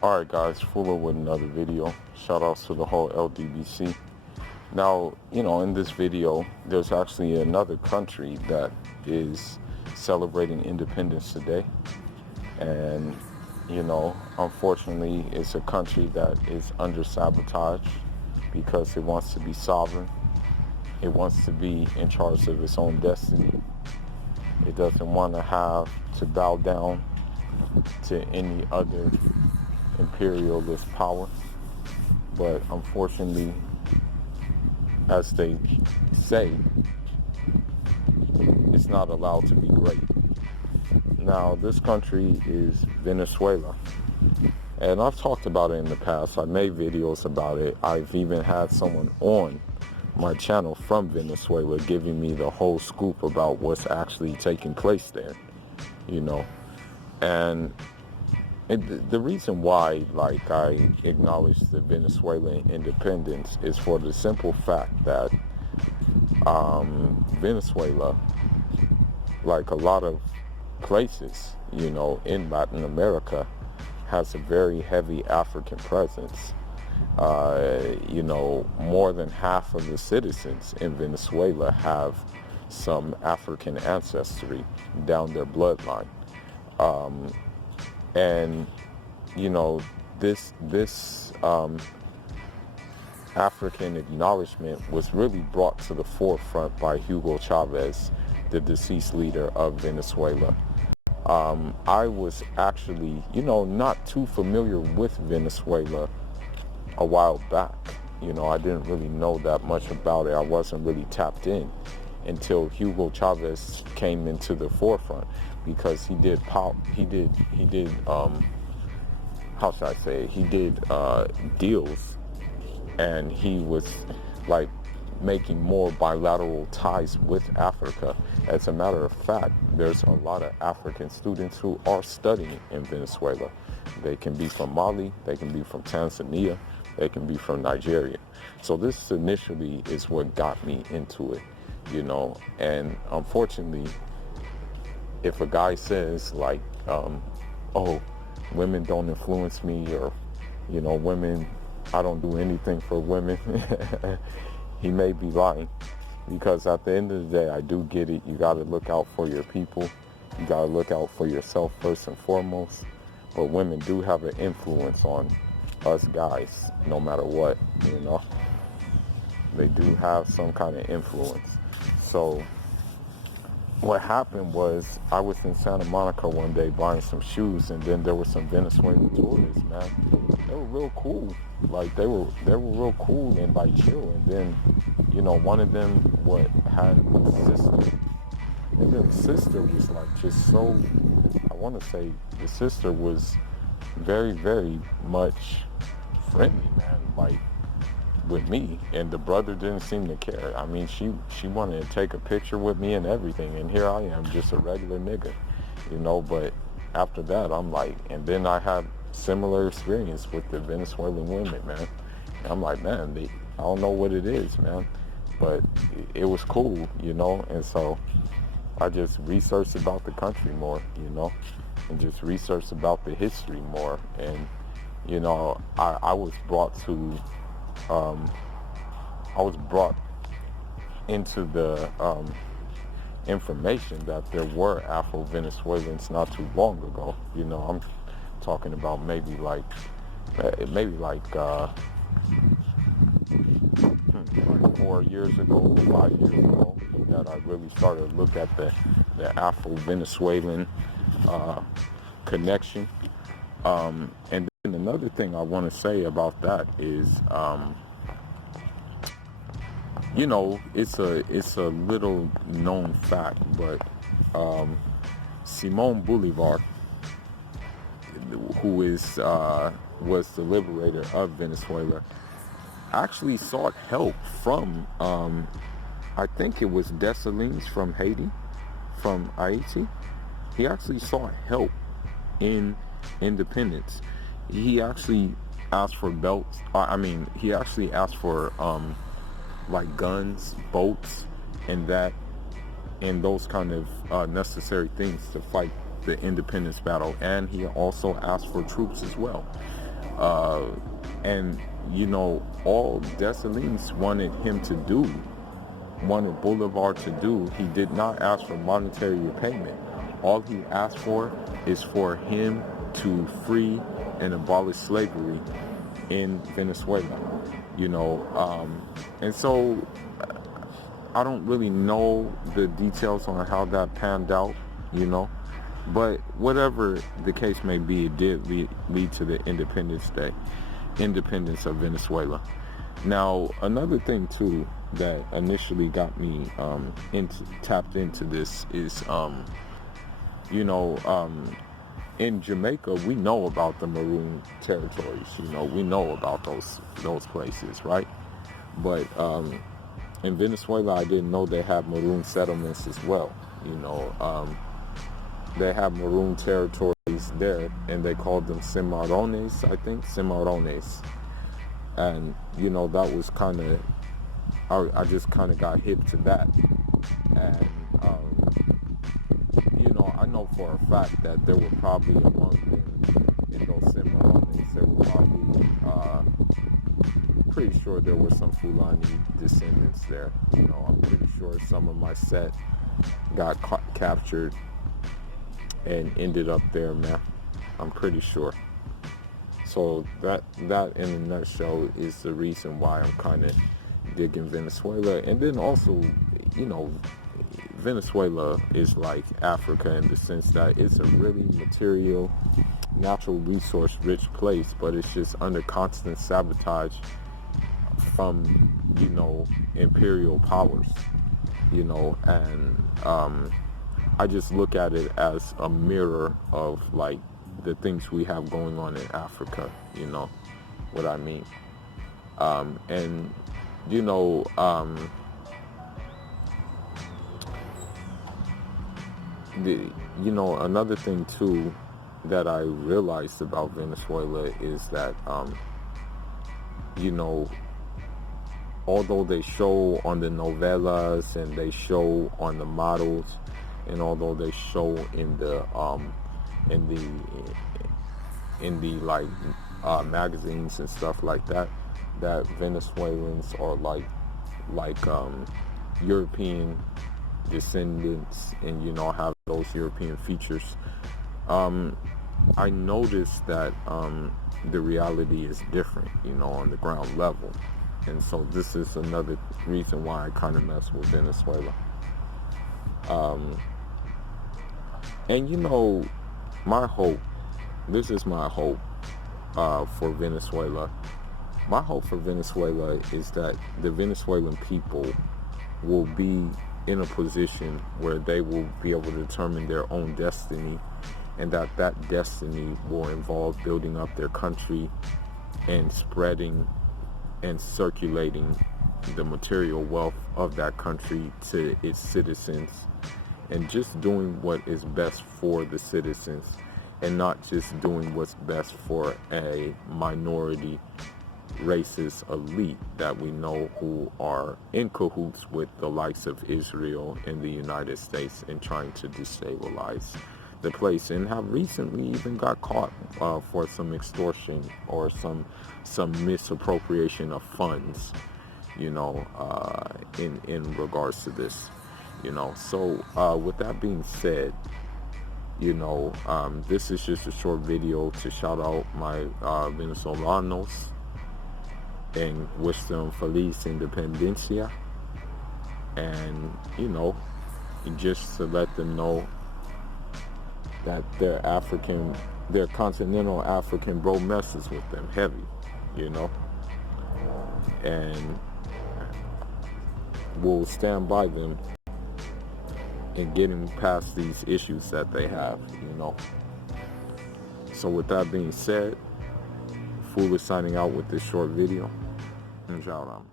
Alright guys, Fuller with another video. Shout outs to the whole LDBC. Now, in this video, there's actually another country that is celebrating independence today. And, unfortunately, it's a country that is under sabotage because it wants to be sovereign. It wants to be in charge of its own destiny. It doesn't want to have to bow down to any other imperialist power. But unfortunately, as they say, it's not allowed to be great. Now, this country is Venezuela. And I've talked about it in the past. I made videos about it. I've even had someone on my channel from Venezuela giving me the whole scoop about what's actually taking place there, And the reason why, I acknowledge the Venezuelan independence is for the simple fact that Venezuela, like a lot of places, in Latin America, has a very heavy African presence. More than half of the citizens in Venezuela have some African ancestry down their bloodline. And this African acknowledgement was really brought to the forefront by Hugo Chavez, the deceased leader of Venezuela. I was actually, not too familiar with Venezuela a while back. I didn't really know that much about it. I wasn't really tapped in until Hugo Chavez came into the forefront, because he did deals, and he was making more bilateral ties with Africa. As a matter of fact, there's a lot of African students who are studying in Venezuela. They can be from Mali, they can be from Tanzania, they can be from Nigeria. So this initially is what got me into it, and unfortunately, if a guy says oh, women don't influence me, or, women, I don't do anything for women, he may be lying, because at the end of the day, I do get it. You got to look out for your people. You got to look out for yourself first and foremost. But women do have an influence on us guys, no matter what, They do have some kind of influence. So what happened was, I was in Santa Monica one day buying some shoes, and then there were some Venezuelan tourists, man. They were real cool. They were real cool and chill. And then, one of them had a sister. And then the sister was just so, I want to say the sister was very, very much friendly, man, with me, and the brother didn't seem to care. I mean, she wanted to take a picture with me and everything, and here I am, just a regular nigga, but after that, I'm and then I had similar experience with the Venezuelan women, man. And I'm man, I don't know what it is, man, but it was cool, and so I just researched about the country more, and just researched about the history more, and, I was brought into the information that there were Afro-Venezuelans not too long ago. I'm talking about maybe 4 years ago, 5 years ago, that I really started to look at the Afro-Venezuelan connection. And then another thing I want to say about that is, it's a little known fact, but Simón Bolívar, who was the liberator of Venezuela, actually sought help from, I think it was Dessalines from Haiti. He actually sought help in independence. He actually asked for belts. He actually asked for guns, boats, and those kind of necessary things to fight the independence battle. And he also asked for troops as well. And, you know, all Dessalines wanted Bolivar to do, he did not ask for monetary repayment. All he asked for is for him to free and abolish slavery in Venezuela, you know. And so I don't really know the details on how that panned out, you know. But whatever the case may be, it did lead to the independence of Venezuela. Now, another thing too that initially got me tapped into this is, you know, in Jamaica, we know about the Maroon territories. You know, we know about those places, right? But in Venezuela, I didn't know they have Maroon settlements as well. You know, they have Maroon territories there, and they called them Cimarrones, I think, Cimarrones. And, you know, that was kind of, I just kind of got hip to that. And, you know, I know for a fact that there were probably among them in those Cimarrones, there were probably, pretty sure there were some Fulani descendants there. You know, I'm pretty sure some of my set got captured and ended up there, man. I'm pretty sure. So that in a nutshell is the reason why I'm kind of digging Venezuela. And then also, you know, Venezuela is like Africa in the sense that it's a really material, natural resource rich place, but it's just under constant sabotage from, you know, imperial powers, you know. And I just look at it as a mirror of like the things we have going on in Africa, you know what I mean. And you know, another thing too that I realized about Venezuela is that you know, although they show on the novellas and they show on the models, and although they show in the like magazines and stuff like that, that Venezuelans are like European descendants, and, you know, have those European features. I noticed that the reality is different, you know, on the ground level. And so this is another reason why I kind of mess with Venezuela. And, you know, this is my hope for Venezuela. My hope for Venezuela is that the Venezuelan people will be in a position where they will be able to determine their own destiny, and that destiny will involve building up their country and spreading and circulating the material wealth of that country to its citizens, and just doing what is best for the citizens, and not just doing what's best for a minority racist elite that we know who are in cahoots with the likes of Israel and the United States in trying to destabilize the place, and have recently even got caught for some extortion or some misappropriation of funds, you know, in regards to this, you know. So with that being said, you know, this is just a short video to shout out my Venezolanos and wish them Feliz independencia, and, you know, just to let them know that their continental African bro messes with them heavy, you know, and will stand by them in getting past these issues that they have, you know. So with that being said, Fool is signing out with this short video. And shout out.